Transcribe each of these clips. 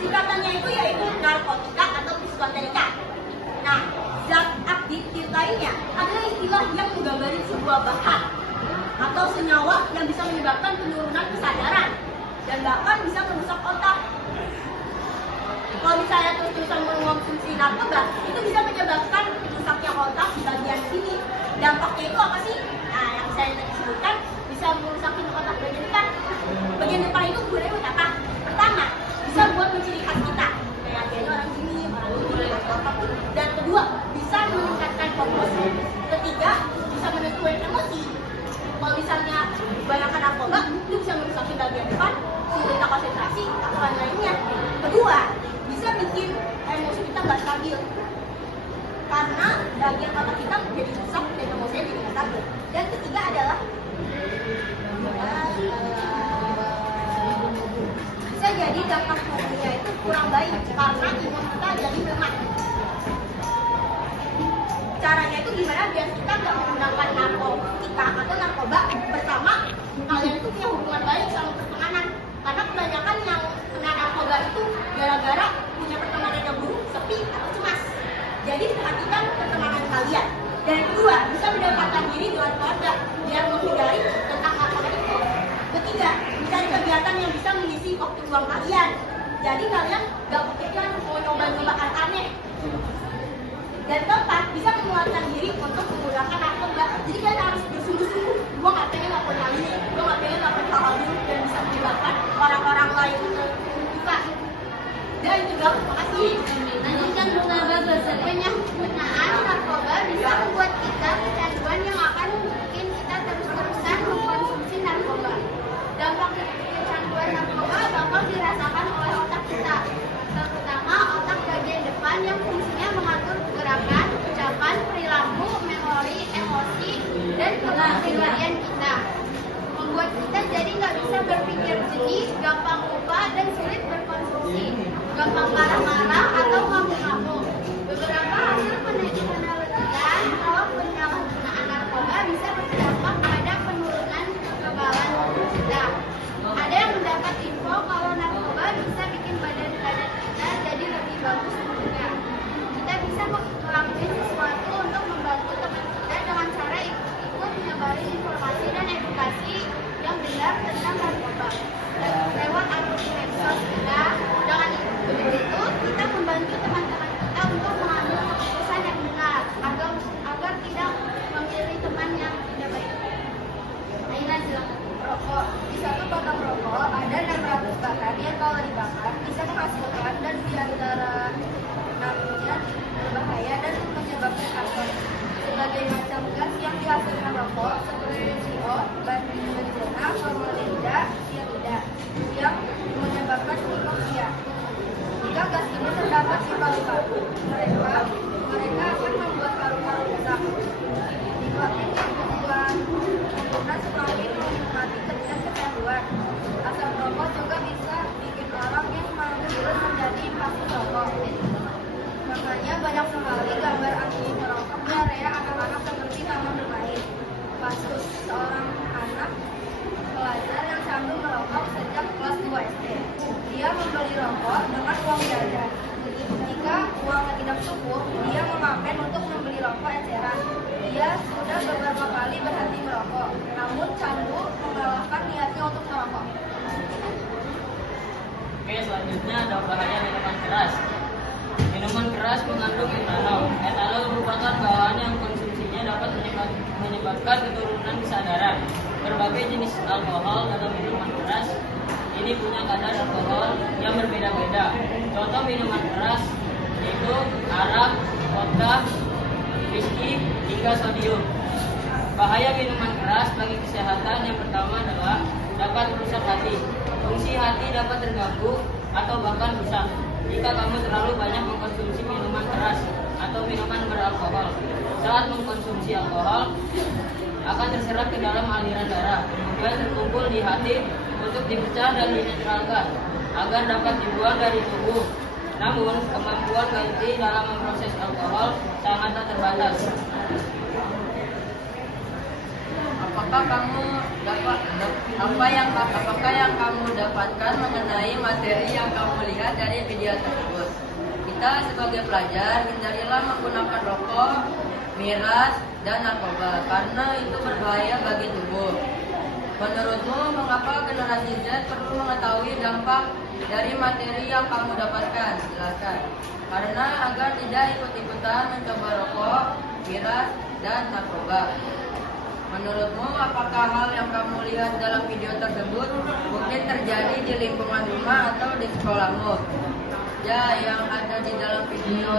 singkatannya itu yaitu narkotika atau psikotelika. Nah, zat adiktif lainnya adalah istilah yang menggambari sebuah bahan atau senyawa yang bisa menyebabkan penurunan kesadaran dan bahkan bisa merusak otak. Kalau misalnya terus-terusan mengonsumsi narkoba, itu bisa menyebabkan rusaknya otak di bagian sini. Dampaknya itu apa sih? Nah, yang saya tadi sebutkan bisa merusak otak bagian depan. Bagian depan itu gunanya buat apa? Pertama, bisa buat menciri khas kita. Kayak dia orang sini, atau apapun. Dan kedua, bisa meningkatkan fokus. Ketiga, bisa menentukan emosi. Kalau misalnya kebanyakan narkoba, itu bisa merusak bagian depan, sulit konsentrasi, atau lainnya. Kedua, bisa bikin emosi kita nggak stabil karena bagian otak kita menjadi rusak dan emosinya jadi nggak stabil. Dan ketiga adalah bisa jadi dampak tubuhnya itu kurang baik karena imun kita jadi lemah. Caranya itu gimana biar kita nggak menggunakan narkotika atau narkoba? Pertama, kalian itu punya hubungan baik sama pertemanan, karena kebanyakan yang kena narkoba itu gara-gara punya pertemanan yang buruk, sepi, atau cemas. Jadi perhatikan pertemanan kalian. Dan yang kedua, bisa mendapatkan diri dengan keluarga biar menghindari tentang narkoba itu. Ketiga, mencari kegiatan yang bisa mengisi waktu luang kalian. Jadi kalian gak kepikiran mau nyoba-nyoba aneh. Dan keempat, bisa mengeluarkan diri untuk menggunakan narkoba. Jadi kalian harus bersungguh-sungguh. Gue gak pengen lakukan hal ini, gue gak pengen lakukan hal ini dan bisa menyebabkan orang-orang lain suka. Dan itu doang, makasih. Lanjutkan bunga bagus. Penyalahgunaan narkoba bisa membuat kita kecanduan yang akan bikin kita terus-terusan mengkonsumsi narkoba. Dampak kecanduan narkoba bakal dirasakan oleh otak kita, terutama otak bagian depan yang fungsinya mengatur gerakan, ucapan, perilaku, memori, emosi, dan kepribadian kita. Membuat kita jadi nggak bisa berpikir jernih, gampang lupa, dan sulit berkonsumsi, gampang marah-marah atau ngamuk-ngamuk. Beberapa hasil penelitian kalau penyalahgunaan narkoba bisa berdampak pada penurunan kekebalan kita. Ada yang mendapat info kalau narkoba bisa bikin badan kita jadi lebih bagus juga. Kita bisa melakukan sesuatu untuk membantu teman kita dengan cara ikut menyebarin informasi dan edukasi yang benar tentang narkoba lewat akun medsos kita. Dengan begitu kita membantu teman-teman kita untuk mengambil keputusan yang benar agar tidak memilih teman yang tidak baik. Aina silakan. Rokok. Di satu batang rokok ada 600 bahan yang kalau dibakar bisa menghasilkan dan di antara namanya berbahaya dan menyebabkan kanker. Sebagai macam gas yang dihasilkan rokok seperti CO, benzena, formaldehyda, cyanida yang menyebabkan pneumonia. Jika gas ini terdapat di paru-paru, mereka akan membuat paru-paru rusak. Nikotin yang kebetulan menggunakan sekali menikmati dengan kecanduan. Asap rokok juga bisa bikin orang yang menghirup menjadi pasif rokok. Makanya banyak sekali gambar anti merokok di area anak-anak seperti taman bermain. Kasus seorang anak pelajar yang candu merokok sejak kelas 2 SD. Dia membeli rokok dengan uang jajan. Jika uangnya tidak cukup, dia memakai untuk membeli rokok eceran. Dia sudah beberapa kali berhenti merokok, namun candu mengalahkan niatnya untuk merokok. Oke, selanjutnya ada bahaya minuman keras. Minuman keras mengandung etanol. Etanol merupakan bahan yang konsumsinya dapat menyebabkan keturunan kesadaran. Berbagai jenis alkohol atau minuman keras ini punya kadar alkohol yang berbeda-beda. Contoh minuman keras yaitu arak, vodka, whisky, hingga sodium. Bahaya minuman keras bagi kesehatan yang pertama adalah dapat merusak hati. Fungsi hati dapat terganggu atau bahkan rusak jika kamu terlalu banyak mengkonsumsi minuman keras atau minuman beralkohol. Saat mengkonsumsi alkohol akan terserap ke dalam aliran darah, kemudian terkumpul di hati untuk dipecah dan dinetralkan agar dapat dibuang dari tubuh. Namun, kemampuan hati dalam memproses alkohol sangat terbatas. apakah yang kamu dapatkan mengenai materi yang kamu lihat dari video tersebut? Kita sebagai pelajar hindarilah menggunakan rokok, miras, dan narkoba karena itu berbahaya bagi tubuh. Menurutmu mengapa generasi Z perlu mengetahui dampak dari materi yang kamu dapatkan? Silakan. Karena agar tidak ikut-ikutan mencoba rokok, miras, dan narkoba. Menurutmu, apakah hal yang kamu lihat dalam video tersebut mungkin terjadi di lingkungan rumah atau di sekolahmu? Ya, yang ada di dalam video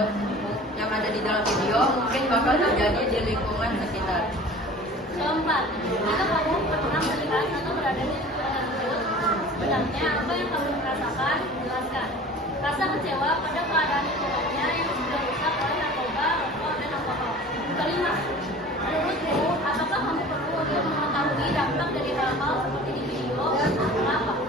mungkin bakal terjadi di lingkungan sekitar. Keempat, jika kamu pernah melihat atau berada di lingkungan tersebut, sebenarnya apa yang kamu rasakan? Jelaskan. Rasa kecewa pada keadaan lingkungannya yang sudah rusak oleh narkoba, rokok, dan alkohol. Kelima, menurutmu, apakah kamu perlu untuk mengetahui dampak dari hal-hal seperti di video? Kenapa?